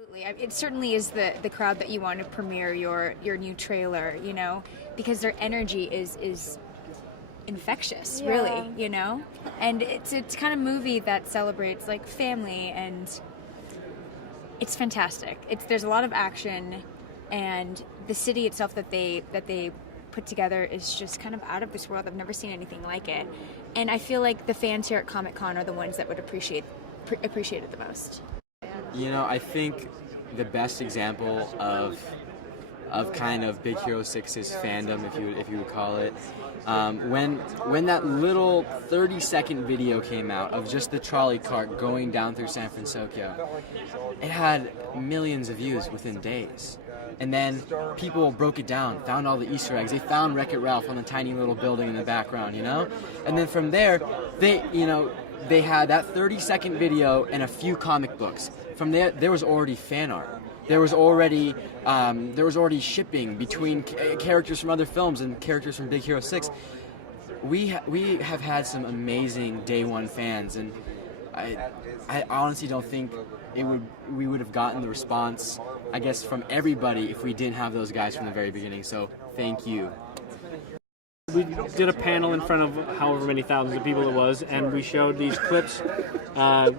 Absolutely. It certainly is the crowd that you want to premiere your new trailer, because their energy is infectious, really, and it's kind of movie that celebrates like family, and it's fantastic. There's a lot of action, and the city itself that they put together is just kind of out of this world. I've never seen anything like it, and I feel like the fans here at Comic-Con are the ones that would appreciate it the most. I think the best example of kind of Big Hero 6's fandom, if you would call it, when that little 30-second video came out of just the trolley cart going down through San Francisco, it had millions of views within days. And then people broke it down, found all the Easter eggs. They found Wreck-It Ralph on the tiny little building in the background, And then from there, they had that 30-second video and a few comic books. From there was already fan art. There was already shipping between characters from other films and characters from Big Hero 6. We have had some amazing day one fans, and I honestly don't think we would have gotten the response, I guess, from everybody if we didn't have those guys from the very beginning. So thank you. We did a panel in front of however many thousands of people it was, and we showed these clips.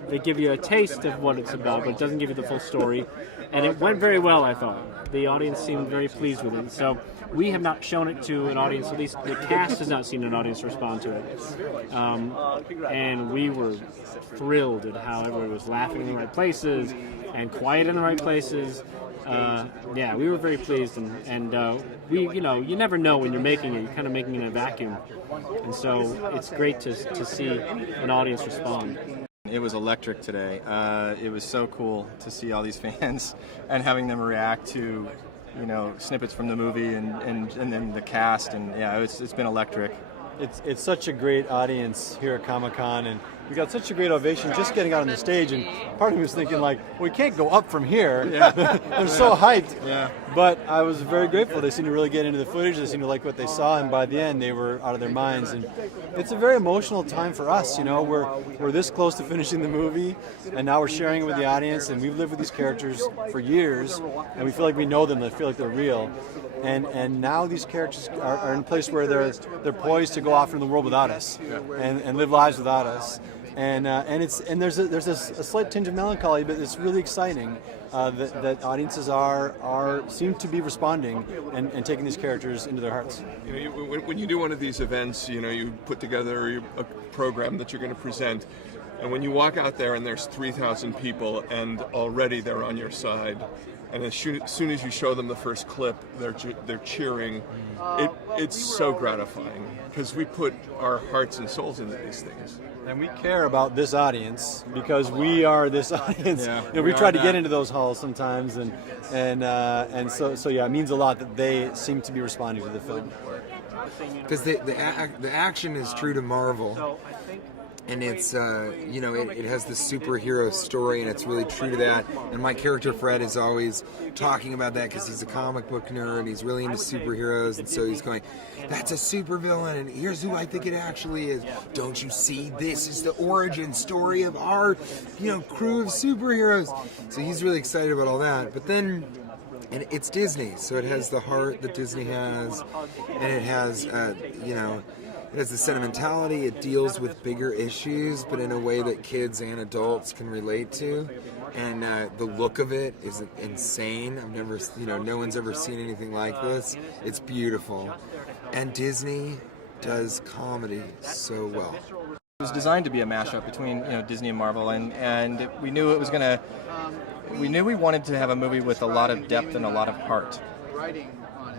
They give you a taste of what it's about, but it doesn't give you the full story. And it went very well, I thought. The audience seemed very pleased with it. So we have not shown it to an audience, at least the cast has not seen an audience respond to it. And we were thrilled at how everyone was laughing in the right places and quiet in the right places. We were very pleased, and you never know when you're making it. You're kind of making it in a vacuum, and so it's great to see an audience respond. It was electric today. It was so cool to see all these fans and having them react to, snippets from the movie and then the cast, and it's been electric. It's such a great audience here at Comic-Con, and we got such a great ovation just getting out on the stage, and part of me was thinking, like, we can't go up from here. Yeah. They're so hyped. Yeah. But I was very grateful. They seemed to really get into the footage. They seemed to like what they saw, and by the end, they were out of their minds. And it's a very emotional time for us. We're this close to finishing the movie, and now we're sharing it with the audience, and we've lived with these characters for years, and we feel like we know them. They feel like they're real. And now these characters are in a place where they're poised to go off into the world without us, and live lives without us. And there's a slight tinge of melancholy, but it's really exciting that audiences seem to be responding and taking these characters into their hearts. When you do one of these events, you put together a program that you're going to present, and when you walk out there and there's 3,000 people and already they're on your side, and as soon as you show them the first clip, they're cheering. It's so gratifying because we put our hearts and souls into these things. And we care about this audience because we are this audience. Yeah, we try to get into those halls sometimes, and so it means a lot that they seem to be responding to the film. Because the action is true to Marvel. And it's, it has the superhero story, and it's really true to that. And my character, Fred, is always talking about that because he's a comic book nerd. He's really into superheroes, and so he's going, that's a supervillain, and here's who I think it actually is. Don't you see? This is the origin story of our, crew of superheroes. So he's really excited about all that. But then, and it's Disney, so it has the heart that Disney has, and it has, it has the sentimentality. It deals with bigger issues, but in a way that kids and adults can relate to. And the look of it is insane. I've never, no one's ever seen anything like this. It's beautiful. And Disney does comedy so well. It was designed to be a mashup between Disney and Marvel, and we knew it was gonna. We knew we wanted to have a movie with a lot of depth and a lot of heart,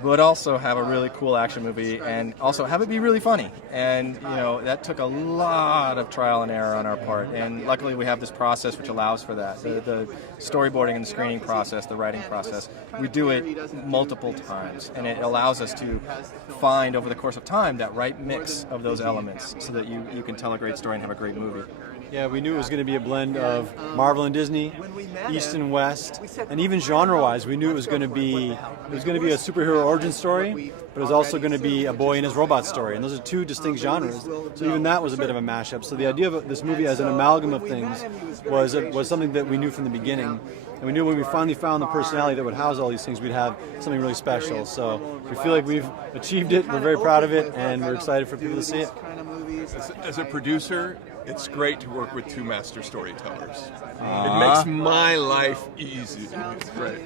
but also have a really cool action movie and also have it be really funny. And that took a lot of trial and error on our part, and luckily we have this process which allows for that. The storyboarding and the screening process, the writing process, we do it multiple times, and it allows us to find over the course of time that right mix of those elements so that you can tell a great story and have a great movie. Yeah, we knew it was going to be a blend of Marvel and Disney, East and West, and even genre-wise, we knew it was going to be a superhero origin story, but it was also going to be a boy and his robot story, and those are two distinct genres. So even that was a bit of a mashup. So the idea of this movie as an amalgam of things was something that we knew from the beginning, and we knew when we finally found the personality that would house all these things, we'd have something really special. So we feel like we've achieved it. We're very proud of it, and we're excited for people to see it. As a producer, it's great to work with two master storytellers. It makes my life easy. It's great.